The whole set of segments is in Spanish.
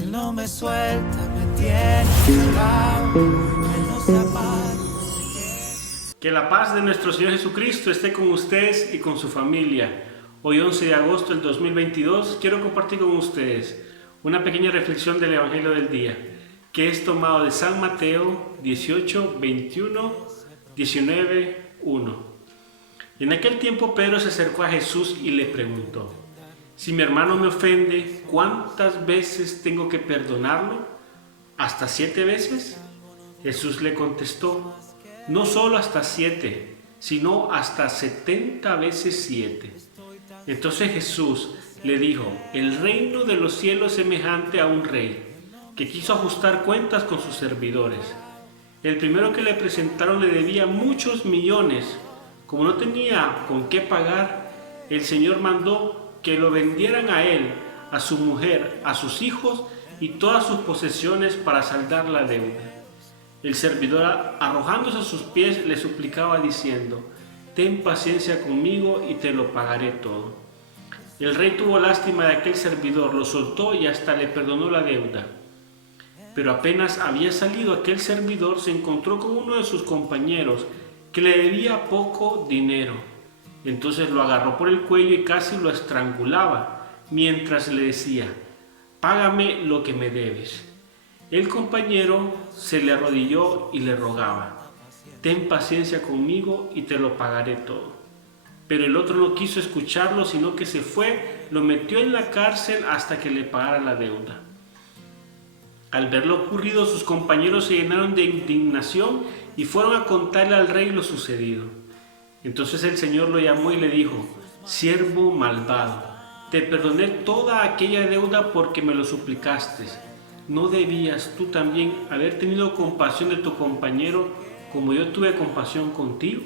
Él no me suelta, me tiene agarrado, Él no se apaga. Que la paz de nuestro Señor Jesucristo esté con ustedes y con su familia. Hoy 11 de agosto del 2022 quiero compartir con ustedes una pequeña reflexión del Evangelio del día, que es tomado de San Mateo 18, 21, 19, 1. En aquel tiempo Pedro se acercó a Jesús y le preguntó: si mi hermano me ofende, ¿cuántas veces tengo que perdonarlo? ¿Hasta 7 veces? Jesús le contestó: no solo hasta 7, sino hasta 70 veces 7. Entonces Jesús le dijo: el reino de los cielos es semejante a un rey que quiso ajustar cuentas con sus servidores. El primero que le presentaron le debía muchos millones. Como no tenía con qué pagar, el Señor mandó que lo vendieran a él, a su mujer, a sus hijos y todas sus posesiones para saldar la deuda. El servidor, arrojándose a sus pies, le suplicaba diciendo: ten paciencia conmigo y te lo pagaré todo. El rey tuvo lástima de aquel servidor, lo soltó y hasta le perdonó la deuda. Pero apenas había salido aquel servidor, se encontró con uno de sus compañeros que le debía poco dinero. Entonces lo agarró por el cuello y casi lo estrangulaba, mientras le decía: págame lo que me debes. El compañero se le arrodilló y le rogaba: ten paciencia conmigo y te lo pagaré todo. Pero el otro no quiso escucharlo, sino que se fue, lo metió en la cárcel hasta que le pagara la deuda. Al ver lo ocurrido, sus compañeros se llenaron de indignación y fueron a contarle al rey lo sucedido. Entonces el Señor lo llamó y le dijo: siervo malvado, te perdoné toda aquella deuda porque me lo suplicaste. ¿No debías tú también haber tenido compasión de tu compañero como yo tuve compasión contigo?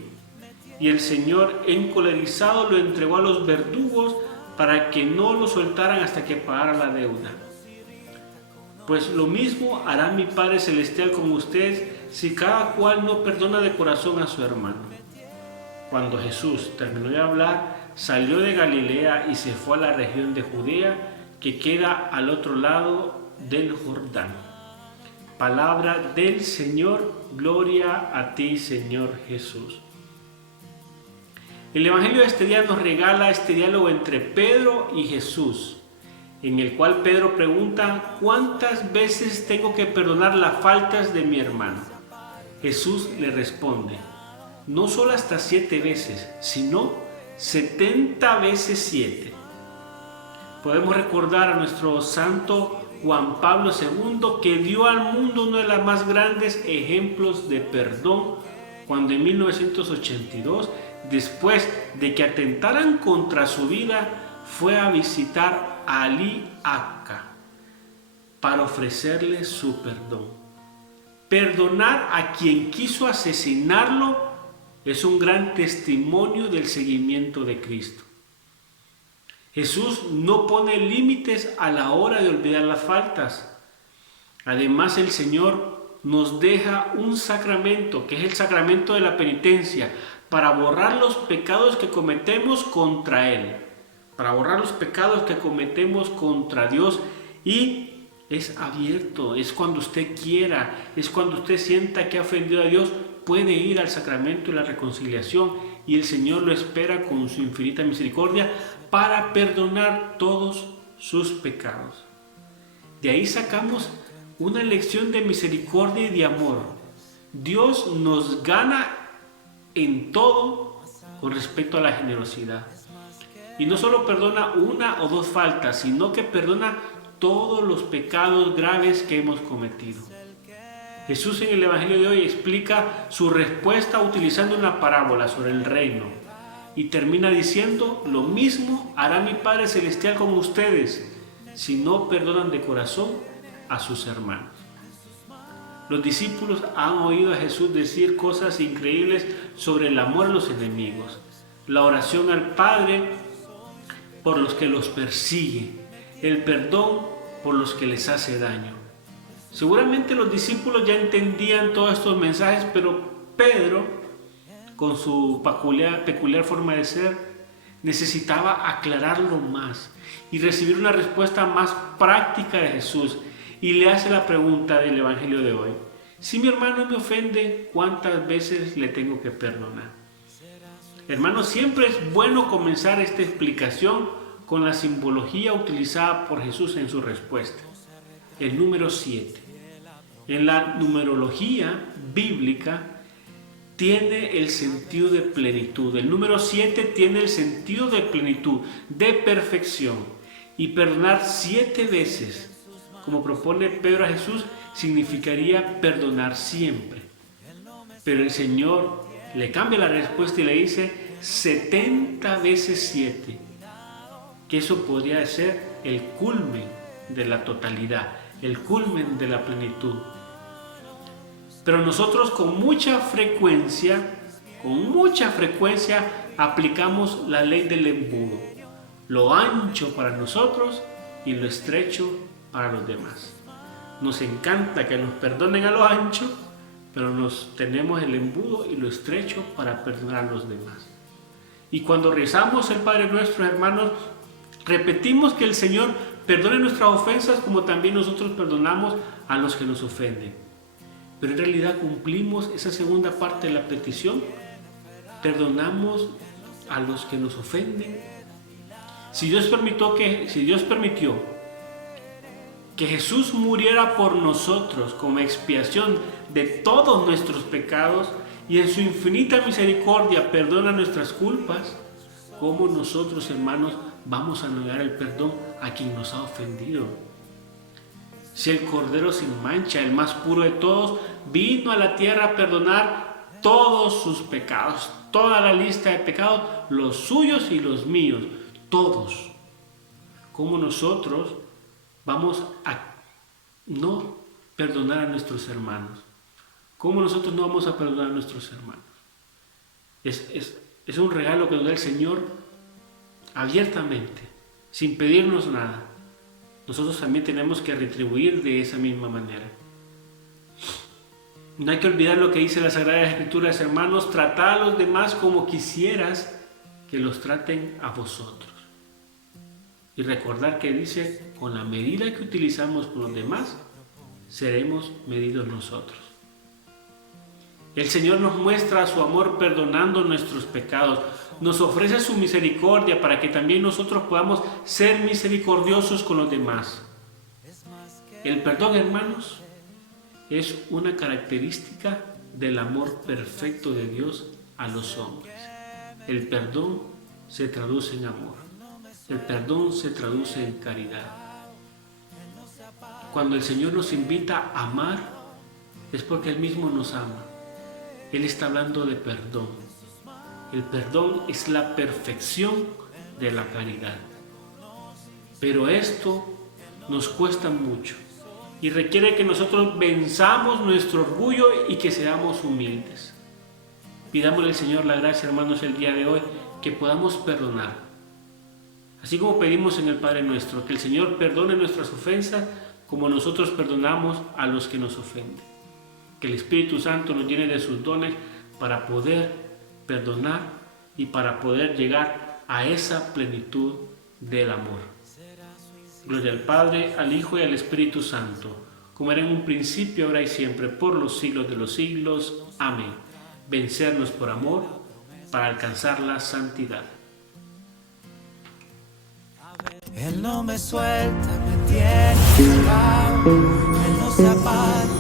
Y el Señor, encolerizado, lo entregó a los verdugos para que no lo soltaran hasta que pagara la deuda. Pues lo mismo hará mi Padre Celestial con ustedes si cada cual no perdona de corazón a su hermano. Cuando Jesús terminó de hablar, salió de Galilea y se fue a la región de Judea, que queda al otro lado del Jordán. Palabra del Señor, gloria a ti, Señor Jesús. El Evangelio de este día nos regala este diálogo entre Pedro y Jesús, en el cual Pedro pregunta: ¿cuántas veces tengo que perdonar las faltas de mi hermano? Jesús le responde: no solo hasta 7 veces, sino 70 veces 7. Podemos recordar a nuestro santo Juan Pablo II, que dio al mundo uno de los más grandes ejemplos de perdón, cuando en 1982, después de que atentaran contra su vida, fue a visitar a Ali Akka para ofrecerle su perdón. Perdonar a quien quiso asesinarlo es un gran testimonio del seguimiento de Cristo. Jesús no pone límites a la hora de olvidar las faltas. Además, el Señor nos deja un sacramento, que es el sacramento de la penitencia, para borrar los pecados que cometemos contra Él, para borrar los pecados que cometemos contra Dios. Y es abierto, es cuando usted quiera, es cuando usted sienta que ha ofendido a Dios, puede ir al sacramento de la reconciliación y el Señor lo espera con su infinita misericordia para perdonar todos sus pecados. De ahí sacamos una lección de misericordia y de amor. Dios nos gana en todo con respecto a la generosidad. Y no solo perdona 1 o 2 faltas, sino que perdona todos los pecados graves que hemos cometido. Jesús en el Evangelio de hoy explica su respuesta utilizando una parábola sobre el reino y termina diciendo: lo mismo hará mi Padre Celestial con ustedes si no perdonan de corazón a sus hermanos. Los discípulos han oído a Jesús decir cosas increíbles sobre el amor a los enemigos, la oración al Padre por los que los persiguen, el perdón por los que les hace daño. Seguramente los discípulos ya entendían todos estos mensajes, pero Pedro, con su peculiar forma de ser, necesitaba aclararlo más y recibir una respuesta más práctica de Jesús. y le hace la pregunta del Evangelio de hoy. Si mi hermano me ofende, ¿cuántas veces le tengo que perdonar? Hermanos, siempre es bueno comenzar esta explicación con la simbología utilizada por Jesús en su respuesta. El número 7. En la numerología bíblica tiene el sentido de plenitud. El número 7 tiene el sentido de plenitud, de perfección. Y perdonar 7 veces, como propone Pedro a Jesús, significaría perdonar siempre. Pero el Señor le cambia la respuesta y le dice 70 veces 7, que eso podría ser el culmen de la totalidad, el culmen de la plenitud. Pero nosotros con mucha frecuencia aplicamos la ley del embudo, lo ancho para nosotros y lo estrecho para los demás. Nos encanta que nos perdonen a lo ancho, pero tenemos el embudo y lo estrecho para perdonar a los demás. Y cuando rezamos el Padre Nuestro, hermanos, repetimos que el Señor perdone nuestras ofensas como también nosotros perdonamos a los que nos ofenden. Pero en realidad cumplimos esa segunda parte de la petición. Perdonamos a los que nos ofenden. Si Dios permitió que Jesús muriera por nosotros como expiación de todos nuestros pecados y en su infinita misericordia perdona nuestras culpas, ¿cómo nosotros, hermanos, vamos a negar el perdón a quien nos ha ofendido? Si el Cordero sin mancha, el más puro de todos, vino a la tierra a perdonar todos sus pecados, toda la lista de pecados, los suyos y los míos, todos, ¿cómo nosotros vamos a no perdonar a nuestros hermanos? ¿Cómo nosotros no vamos a perdonar a nuestros hermanos? Es un regalo que nos da el Señor abiertamente, sin pedirnos nada. Nosotros también tenemos que retribuir de esa misma manera. No hay que olvidar lo que dice la Sagrada Escritura, hermanos: tratad a los demás como quisieras que los traten a vosotros. Y recordar que dice, con la medida que utilizamos con los demás, seremos medidos nosotros. El Señor nos muestra su amor perdonando nuestros pecados, nos ofrece su misericordia para que también nosotros podamos ser misericordiosos con los demás. El perdón, hermanos, es una característica del amor perfecto de Dios a los hombres. El perdón se traduce en amor. El perdón se traduce en caridad. Cuando el Señor nos invita a amar, es porque Él mismo nos ama. Él está hablando de perdón. El perdón es la perfección de la caridad. Pero esto nos cuesta mucho y requiere que nosotros venzamos nuestro orgullo y que seamos humildes. Pidámosle al Señor la gracia, hermanos, el día de hoy, que podamos perdonar. Así como pedimos en el Padre Nuestro, que el Señor perdone nuestras ofensas como nosotros perdonamos a los que nos ofenden. Que el Espíritu Santo nos llene de sus dones para poder perdonar y para poder llegar a esa plenitud del amor. Gloria al Padre, al Hijo y al Espíritu Santo, como era en un principio, ahora y siempre, por los siglos de los siglos. Amén. Vencernos por amor para alcanzar la santidad. Él no me suelta, me tiene pegado, Él no se apaga.